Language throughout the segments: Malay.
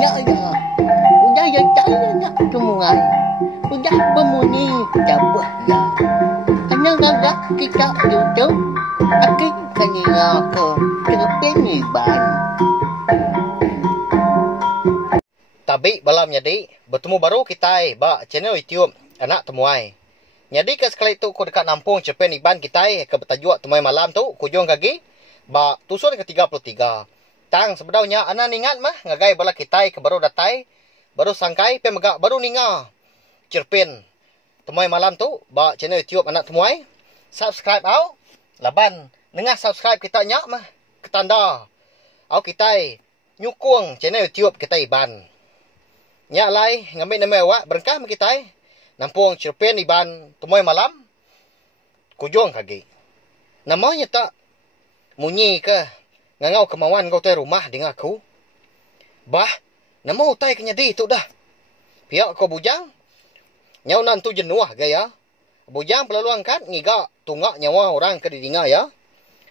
Ya ya. Udah ya saya nak semua. Udah bermuni dapat ya. Karena agak kita duduk. Akhir kena ke terpeniban. Tabi balam jadi bertemu baru kita ba channel YouTube anak temuai. Jadi ke sekali tu ku dekat Nampung Cerpen Iban kita ke bertajuk temuai malam tu kujung kaki ba tusun ke 33. Tang sebenarnya anak ingat mah ngagai bala kita ke baru datai baru sangkai pe megak baru ninga cerpen temuai malam tu ba channel YouTube anak temuai. Subscribe au laban nengah subscribe kita nyak mah ketanda au kita nyukung channel YouTube kita Iban. Nya lai ngambil nama awak berkah kita Nampung Cerpen Iban temuai malam kujung kaki. Namanya tak munyi ke ngangau kemauan kau tu rumah dengan aku. Bah, nama utai kenyadi tu dah. Pihak kau bujang nyau nan tu jenuah gaya. Bujang perlu angkat ngiga tunggak nyawa orang ke didinga ya.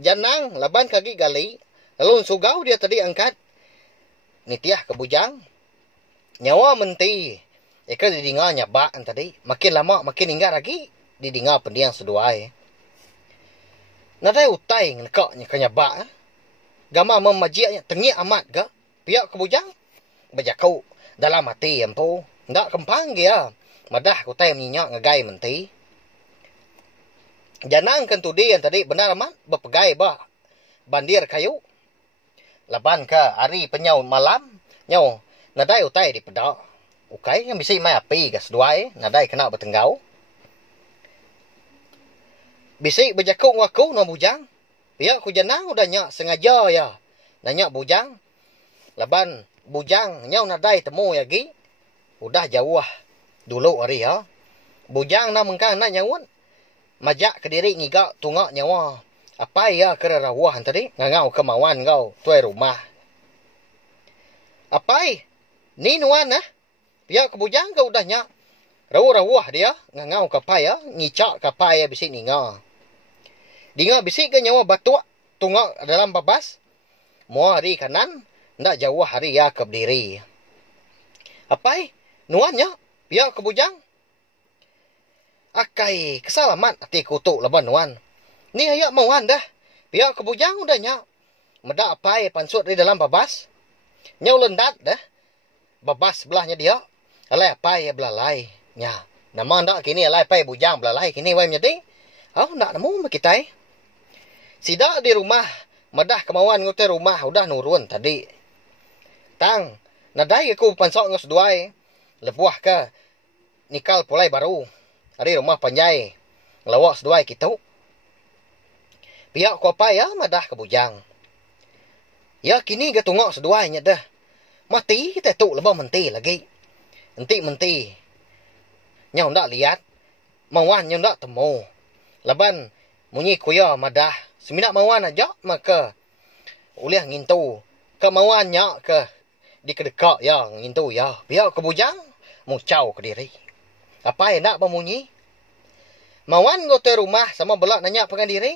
Janang laban kaki gali lalu sugau dia tadi angkat nitiah ke bujang. Nyawa menti. Eka didinga nyabak tadi. Makin lama makin ingat lagi. Didinga pendiang seduai. Nadai utai ngekaknya ke nyabak. Gama memajiaknya tengik amat ke. Pihak kebujang. Berjakau dalam hati empu. Ndak kempang dia. Madah kutai minyak ngegai menti. Janang kentudi yang tadi benar amat. Berpegai bah. Bandir kayu. Laban ke hari penyau malam. Nyau. Nadai utai di pedak. Ukai yang bisa mai api ke seduai. Nadai kena bertenggau. Bisik berjakuk ngaku no bujang. Pihak ku janang udah nyak sengaja ya. Nanya bujang. Laban bujang nyau nadai temu lagi. Udah jauh dulu hari ya. Bujang na mengkang nak nyawun. Majak ke diri ngiga tunggak nyawa. Apa ya kera rawah tadi. Ngangau kemauan kau tuai rumah. Apa ni nuan nah. Pihak kebujang kau udah nyak. Rawah-rawah dia. Ngangau kapaya. Ngicak kapaya bisik ninga. Dinga bisik ke nyawa batuk. Tunggak dalam babas. Mua hari kanan. Ndak jauh hari ya ke berdiri. Apa nuan nyak. Pihak kebujang. Akai kesalamat hati kutuk laban nuan. Ni ayak mauan dah. Pihak kebujang udah nyak. Medak apa pansut di dalam babas. Nyau lendat dah. Babas sebelahnya dia. Alai apa ya belalai. Nya. Nama ndak kini alai apa bujang belalai. Kini wai menjadi. Oh ndak nemu kita Sidak di rumah. Madah kemauan ngote rumah. Udah nurun tadi. Tang. Nadai aku pansok ngos duai. Lebuah ke. Nikal pulai baru. Hari rumah panjai. Ngelawak seduai kita. Pihak ku apa ya. Madah ke bujang. Ya kini ke tungok seduainya dah. Mati kita tu lebah menti lagi. Menti. Nyau ndak lihat. Mauan nyau ndak temu. Laban munyi kuya madah. Seminak mauan aja maka. Uliah ngintu. Kemauan nyak ke. Di kedekak ya ngintu ya. Pihak ke bujang. Mucau ke diri. Apa yang nak memunyi? Mauan ngote rumah sama belak nanya pengen diri.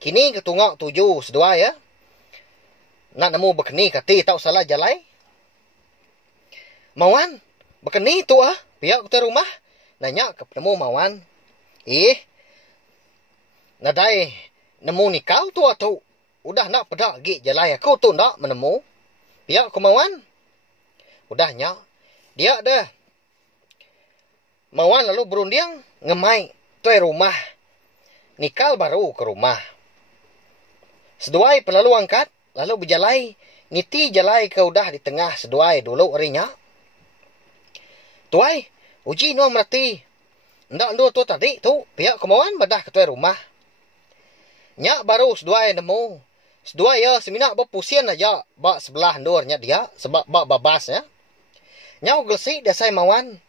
Kini ke tungok 7 sedua ya. Nak nemu bekeni kati tak salah jalai. Mauan, bekeni tu pihak kota rumah. Nanya ke penemu mauan. Nadai nemu nikau tu atau. Udah nak pedak gi jalai aku tu nak menemu. Pihak ku mauan. Udah nyak. Dia dah. Mauan lalu berundiang ngemai tuai rumah. Nikal baru ke rumah. Seduai pelalu angkat. Lalu berjalai. Niti jalai ke udah di tengah seduai dulu harinya. Tuai, uji nuang merati. Ndak ndu tu tadi tu. Pihak kemauan badah ke tuai rumah. Nyak baru seduai nemu. Seduai ya seminak berpusian aja. Bak sebelah ndurnya dia. Sebab bak babas ya. Nyau gelsi dasai mauan.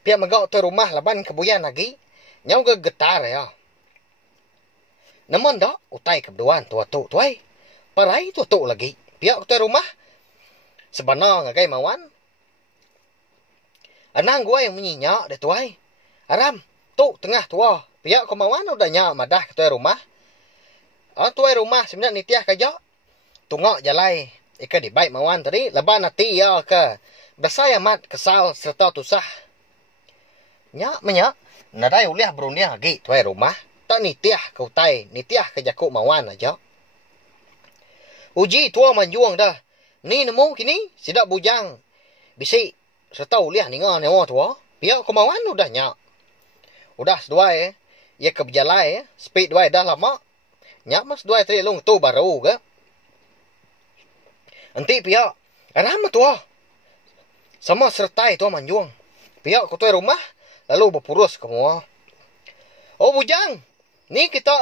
Pihak megak tuai rumah laban kebuyan lagi. Nyau getar ya. Namun dak utai kebeduan tua-tua tuai. Parai tua-tua lagi. Pihak tuai rumah. Sebenar ngagai mauan. Anang gua yang menyinya deh tuai. Aram, tu tengah tua. Pihak kemauan udah nyak madah ke tuai rumah. Tuai rumah sebenarnya nitiah kajak. Tungok jalai. ika di baik mawan tadi, leban hati ya ke dasai amat kesal serta tusah. Nyak menyak, nadai uliah berundiang lagi tuai rumah, tak nitiah ke utai, nitiah ke jakuk mawan aja. Uji tua manjuang dah, ni nemu kini, sidak bujang, bisik, serta uliah ninga nyawa tua, pihak ke mawan udah nyak. Udah seduai, ya ke berjalai, speed duai dah lama, nyak mas duai tadi long tu baru ke. Nanti pihak, anam tua. Sama sertai tua manjuang. Pihak ke tuai rumah, lalu berpurus ke mua. Oh bujang, ni kita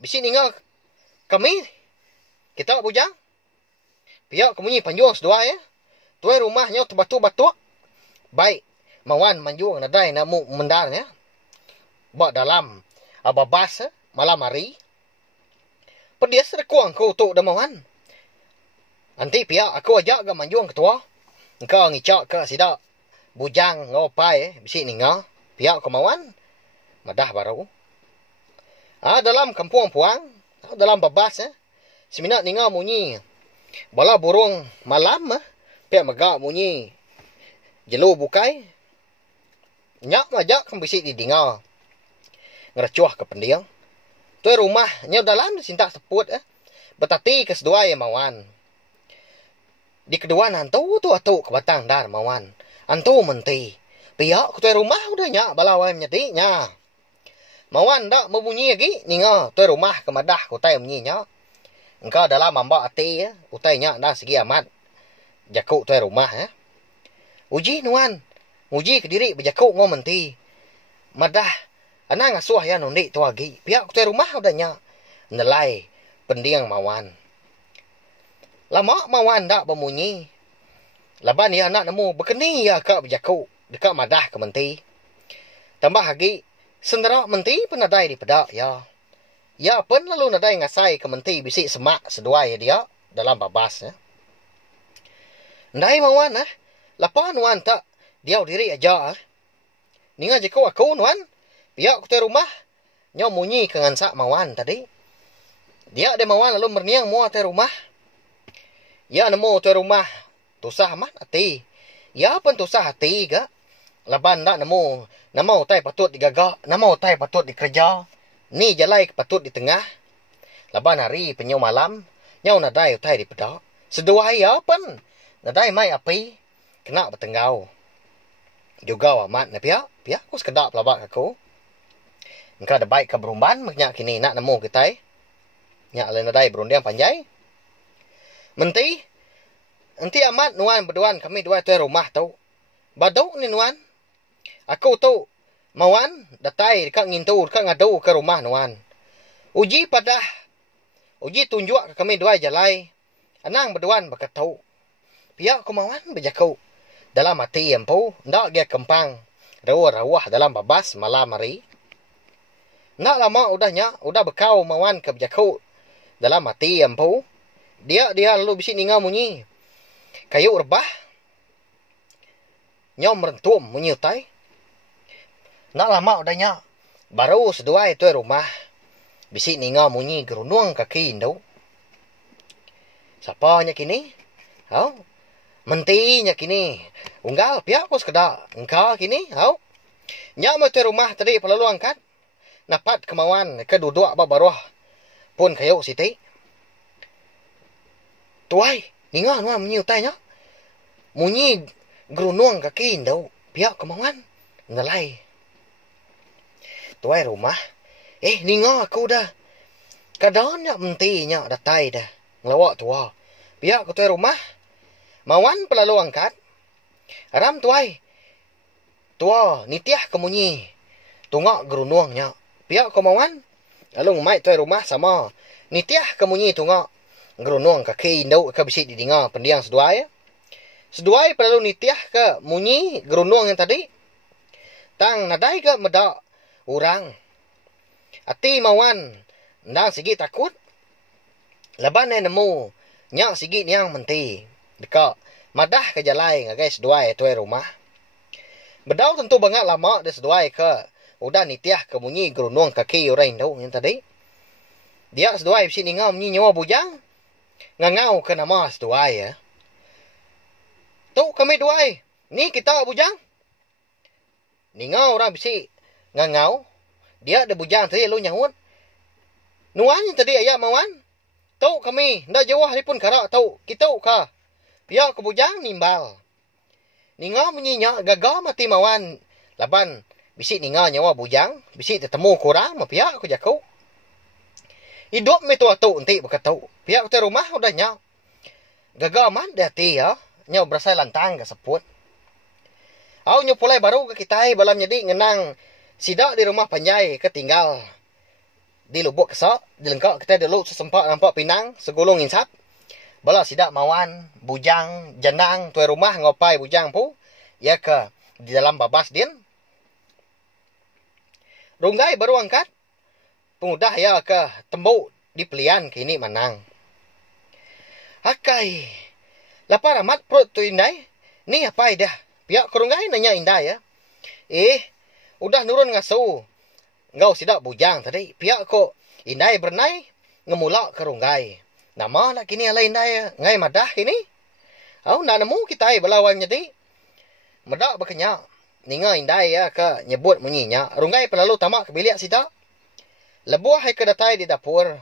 bisi ningal kami. Kita bujang. Pihak kemunyi panjuang sedua ya. Tuai rumahnya terbatu-batu. Baik, mawan manjuang nadai namu mendar ya. Bak dalam ababas malam hari. Pedias rekuang kau tu damawan. Nanti pihak aku ajak ke manjuang ketua. Engkau ngicak ke sidak bujang ngopai bisi ninga. Pihak kemawan. Madah baru. Dalam kampung puang. Dalam babas seminat ninga munyi. Bala burung malam pihak megak munyi. Jelu bukai. Nyak majak kan bisi di dinga. Ngeracuah ke pendiang. Tuai rumah nyau dalam sintak seput betati ke sedua yang mawan. Di kedua nantu tu atu ke batang dar mawan. Antu menti. Pihak ke tuai rumah udah nyak balawai menyati nya. Mawan dak membunyi lagi ninga tuai rumah ke madah ke utai menyi nyak. Engkau dalam mamba ati utai nyak dah segi amat. Jakuk tuai rumah Uji nuan. Uji ke diri berjakuk ngau menti. Madah anang asuh ya nundi tu lagi. Pihak ke tuai rumah udah nyak. Nelai pendiang mawan. Lama mawan dak bemunyi. Laban ya anak nemu berkeni ya kak berjakuk. Dekat madah ke menti. Tambah lagi. Senderak menti pun nadai di pedak ya. Ya pun lalu nadai ngasai ke menti bisik semak sedua ya dia. Dalam babas Ndai mawan Lapa nuan tak. Dia diri aja Ninga jikau aku nuan. Pihak kutai rumah. Nyaw munyi ke ngansak mawan tadi. Dia ada mawan lalu merniang mua kutai rumah. Ya nemu tuai rumah. Tusah amat hati. Ya pun tusah hati ke. Laban tak nemu. Nama utai patut digagak. Nama utai patut dikerja. Ni jalai patut di tengah. Laban hari penyau malam. Nyau nadai utai di pedak. Sedua ya pun. Nadai mai api. Kena bertenggau. Juga amat na pihak. Pihak aku sekedap labak aku. Engkau ada baik ke berumban. Maknya kini nak nemu kita. Nyak le nadai berundiang panjai. Menti, nanti amat nuan berduan kami dua tuai rumah tau. Badau ni nuan. Aku tu mawan datai dekat ngintu dekat ngadu ke rumah nuan. Uji padah. Uji tunjuk ke kami dua jalai. Anang berduan bakat tau. Pihak ku mawan berjakau. Dalam hati empu, ndak dia kempang. Rawah-rawah dalam babas malam hari. Ndak lama udahnya, udah bekau mawan ke berjakau. Dalam hati empu. Dia lalu bisi ninga munyi. Kayu rebah. Nyom merentum munyi utai. Nak lama udahnya. Baru sedua itu rumah. Bisi ninga munyi gerunung kaki indau. Siapa nya kini? Mentinya kini. Unggal pihak aku sekedar. Engkau kini. Nyam itu rumah tadi pelalu angkat. Napat kemauan keduduk babaruah. Pun kayu siti. Tuai, ninga nuan munyi utainya. Munyi gerunung kaki indau. Pihak kemauan. Ngelai. Tuai rumah. Ninga aku dah. Kadang nyak mentinya datai dah. Ngelawak tua. Pihak ke tuai rumah. Mawan pelalu angkat. Aram tuai. Tua, nitiah kemunyi. Tungak gerunungnya. Pihak kemauan. Lalu ngumai tuai rumah sama. Nitiah kemunyi tungak. Gerunung kaki indau ke bisi didinga pendiang seduai. Seduai perlu nitiah ke munyi gerunung yang tadi. Tang nadai ke medak urang. Ati mawan ndang sigi takut. Laban nemu nyak sigi niang menti. Dekat madah ke jalai ngagai seduai tuai rumah. Bedau tentu banget lama de seduai ke udah nitiah ke munyi gerunung kaki orang indau yang tadi. Dia seduai bisi ninga munyi nyawa bujang. ngangau ke nama setuai ya. Tu kami duai. Ni kita bujang. Ni ngau orang bisi ngangau. Dia ada bujang tadi lu nyahut. Nuan tadi ayah mawan. Tu kami ndak jauh halipun karak tu. Kita ka. Pihak ke bujang nimbal. Ni ngau menyinya gagal mati mawan. Laban bisi ni ngau nyawa bujang. Bisi tertemu kurang ma pihak aku jakau. Hidup me tua-tu nanti berkatau. Pihak tu rumah udah nyau. Gagal man dia ti ya. Nyau berasai lantang ke seput. Au nyu pulai baru ke kita balam jadi ngenang sidak di rumah panjai ketinggal. Di lubuk kesak, di lengkak kita dulu sesempat nampak pinang, segulung insap. Bala sidak mawan, bujang, janang, tuai rumah ngopai bujang pu. Ya ke di dalam babas din. Runggai baru angkat. Pengudah ya ke tembuk di pelian kini manang. Hakai. Lapar amat perut tu indai. Ni apa dah? Pihak kerunggai nanya indai ya. Udah nurun ngasuh. Ngau sidak bujang tadi. Pihak kok indai bernai ngemulak kerunggai. Nama nak kini ala indai ya. Ngai madah kini. Au nak nemu kita belawan jadi. Medak berkenyak. Ninga indai ya ke nyebut menyinya. Runggai pelalu tamak ke bilik sidak. Lebuah hai kedatai di dapur.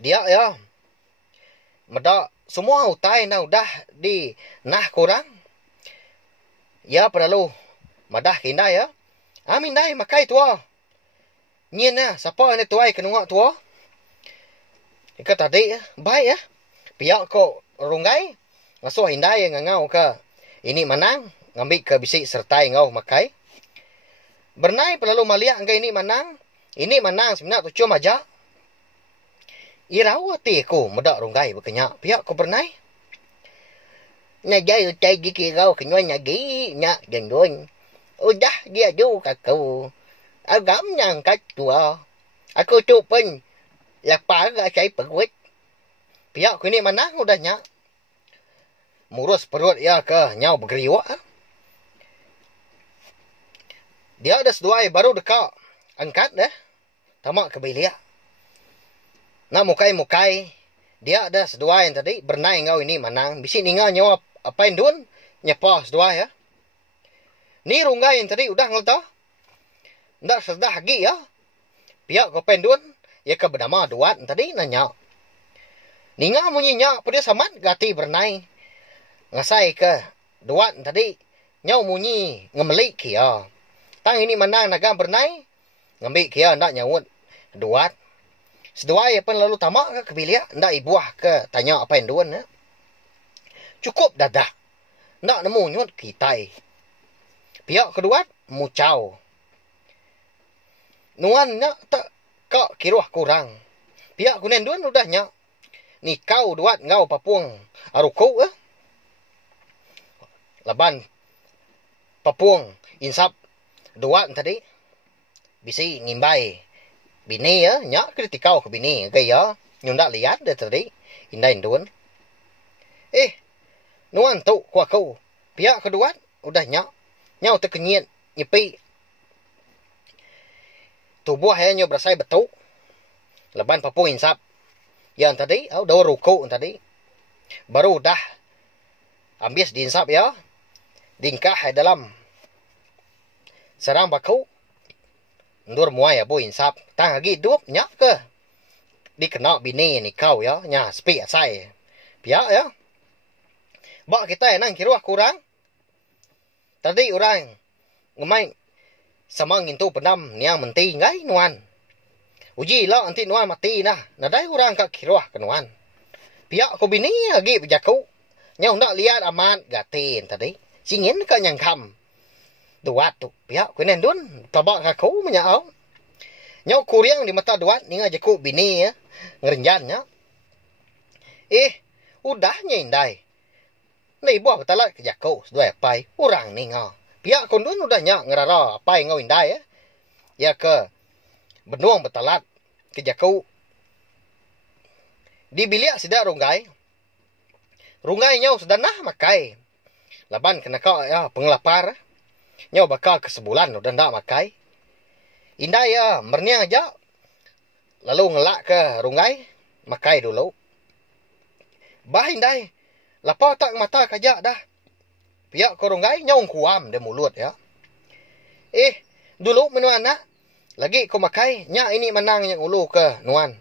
Dia ya. Medak semua utai na udah di nah kurang. Ya perlu madah kinda ya. Amin dai makai tua. Nyen na siapa ni tuai kenungak tua. Ika tadi ya. Baik ya. Pihak ko runggai. Ngasuh hindai ngangau ke. Ini manang. Ngambil ke bisik sertai ngau makai. Bernai perlu maliak ke ini manang. Ini manang sebenarnya tu cuma aja. Irau hati aku medak runggai berkenyak. Pihak ku bernai. Nak jaya utai jiki kau kenyuan lagi. Nak jendun. Udah dia juga kau. Agam yang kat tua. Aku tu pun. Lapar gak saya perut. Pihak ku ini manang udah nyak. Murus perut ya ke nyau bergeriwak. Dia ada seduai baru dekat. Angkat dah. Tamak ke bilik. Nak mukai-mukai. Dia ada sedua yang tadi. Bernai ngau ini manang. Bisi ni ngau nyawa apa yang dun. Nyapa sedua ya. Ni runggai yang tadi udah ngelta. Ndak sedah lagi ya. Pihak ko pendun. Ya ke bernama duat tadi nanya. Ni ngau munyinya. Pada samat gati bernai. Ngasai ke duat tadi. Nyau munyi ngemelik kia. Tang ini manang nagang bernai. Ngambil kia ndak nyawut duat. Sedua ya pun lalu tamak ke bilik. Ndak ibuah ke tanya apa yang duan. Ya. Cukup dadah. Ndak nemu nyut kitai. Pihak kedua mucau. Nuan nak tak kak kiruah kurang. Pihak kunen duan udah nyak. Ni kau duat ngau papuang aruku eh. Laban papuang insap duat tadi. Bisi ngimbai. Bini ya. Nyak kritikau ke bini. Gaya. Nyundak lihat dia tadi. Indahin duan. Nuan tu kuah kau. Pihak kedua. Udah nyak. Nyau terkenyit. Nyepi. Tubuh hanya berasai betul. Leban papu insap. Yang tadi. Dawa ruku tadi. Baru dah. Ambis diinsap ya. Dingkah dalam. Serang bakau. Ndur muai abu insap. Tang lagi dup nyak ke. Dikena bini ni kau ya. Nya sepi asai. Pihak ya. Bak kita nang kiruah kurang. Tadi orang. Ngemai. Sama ngintu penam. Niang menti ngai nuan. Uji lah nanti nuan mati nah. Nadai orang kak kiruah ke nuan. Pihak ko bini lagi berjaku. Nyau nak lihat amat gatin tadi. Singin ke nyang kam. Duat tu. Pihak ko nendun. Tabak kaku menyau. Nyau kuriang di mata duat. Ni ngaja ku bini ya. Ngerenjannya. Udahnya indai. Ni buah betalat ke jaku. Sedua apai. Orang ni ngau. Pihak ko dun udah nyak ngerara apai ngau indai ya. Ya ke. Benuang betalat ke jaku. Di bilik sidak runggai. Runggai nyau sudah nah makai. Laban kena kau ya pengelapar. Nyau bakal ke sebulan udah ndak makai. Indah ya merniang aja. Lalu ngelak ke runggai. Makai dulu. Bahin dai. Lapau tak mata kajak dah. Pihak koronggai nyong kuam dia mulut ya. Dulu menu anak. Lagi ko makai. Nya ini menang yang ulu ke nuan.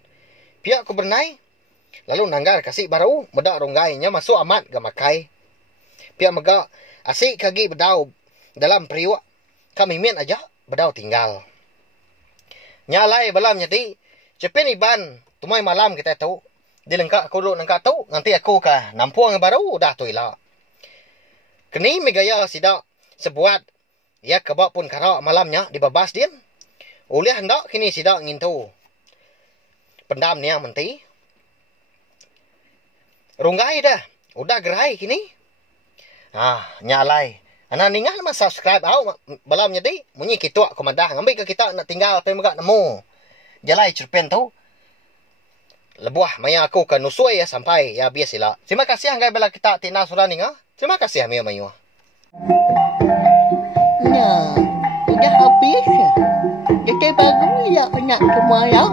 Pihak ko bernai. Lalu nanggar kasih baru. Medak ronggai. Nya masuk amat ke makai. Pihak megak. Asik kagi bedau. Dalam periwak. Kami mian aja. Bedau tinggal. Nyalai balam nyati. Cepin iban. Tumai malam kita tahu. Dilengkak aku dulu nangka tahu. Nanti aku ke nampuang yang baru. Dah tu ilah. Kini megaya sidak sebuat. Ya kebak pun karak malamnya dibabas dia. Oleh hendak kini sidak ngintu. Pendam ni yang menti. Runggai dah. Udah gerai kini. Nyalai. Anak ningan mah subscribe balam jadi. Munyi kita komandah. Ngambil ke kita nak tinggal. Apa megak nemu. Jalai cerpen tu. Lebuah maya aku ke nusui ya sampai ya biasilah. Terima kasih anggai bela kita tina surah ninga. Terima kasih Amir Mayu. Nah, udah habis. Jadi bagus ya anak semua ya.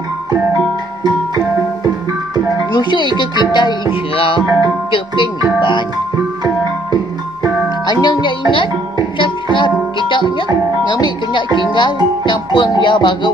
Nusui ke kita Islam. Cepin iban. Anaknya ingat. Subscribe kita nya. Ngambil kena tinggal. Campur ya baru.